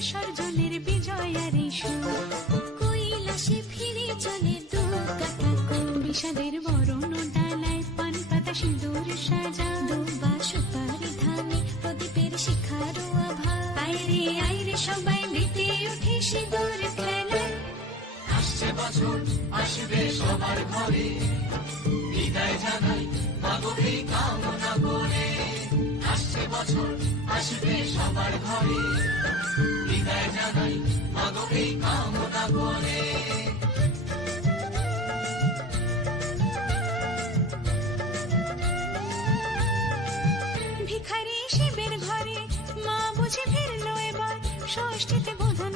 বিসর্জনের বিজয়ার এই সুর, কৈলাসে ফিরে চলে দুর্গা বিষাদের বরণ ডালায় পান পাতা সিঁদুর সাজা, দুবা সুপারি ধানে প্রদীপের শিখার আভা, আইরে সবাই মেতে উঠে সিঁদুর খেলায়। আসছে বছর আসবে সবার ঘরে, বিদায় জানাই মাগোকে কামনা করে। আসছে বছর আসবে সবার ঘরে, বিদায় জানাই মাগোকে কামনা করে। ভিখারি শিবের ঘরে মা বুঝে ফিরলো এবার, ষষ্ঠীতে বোধন